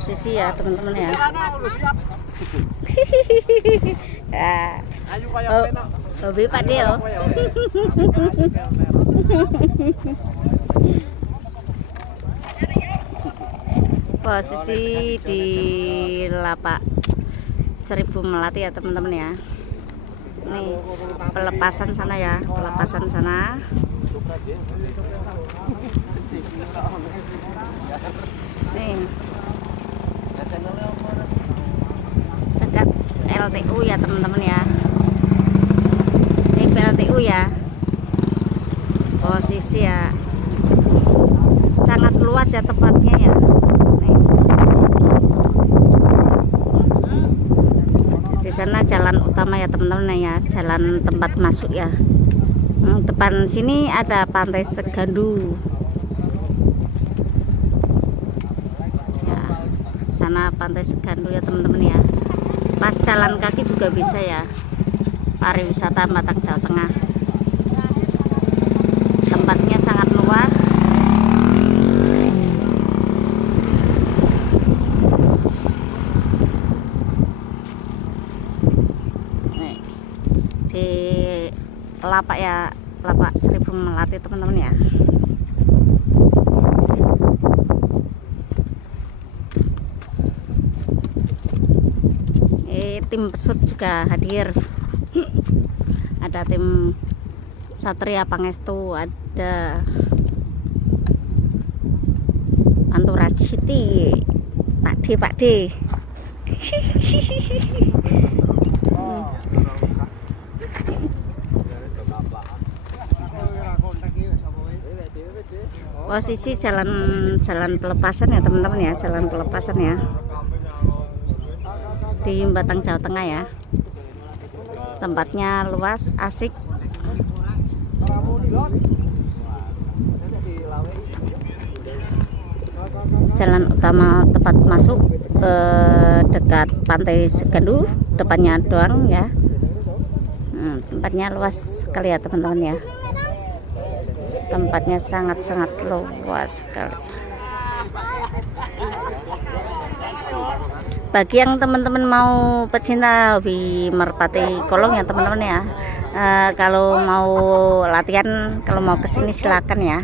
posisi ya teman-teman ya. Ya. Hobi Pak Deo. Posisi di lapak 1000 Melati ya teman-teman ya. Nih pelepasan sana ya, pelepasan sana. Nih dekat LTU ya teman-teman ya. Ini PLTU ya. Posisi ya sangat luas ya tempatnya ya. Nih. Di sana jalan utama ya teman-teman ya, jalan tempat masuk ya. Depan sini ada Pantai Segandu. Ya, sana Pantai Segandu ya teman-teman ya. Pas jalan kaki juga bisa ya. Pariwisata Batang Jawa Tengah. Tempatnya sangat luas. Nih, di lapak ya, lapak 1000 Melati teman-teman ya. Tim pesut juga hadir. Ada tim Satria Pangestu, ada Pantura City, Pak D. Posisi jalan pelepasan ya teman-teman ya, jalan pelepasan ya di Batang Jawa Tengah ya. Tempatnya luas, asik. Jalan utama tempat masuk dekat Pantai Segandu, depannya doang ya. Tempatnya luas sekali ya teman-teman ya. Tempatnya sangat-sangat luas sekali. Bagi yang teman-teman mau pecinta hobi merpati kolong ya teman-teman ya, kalau mau latihan, kalau mau kesini silakan ya.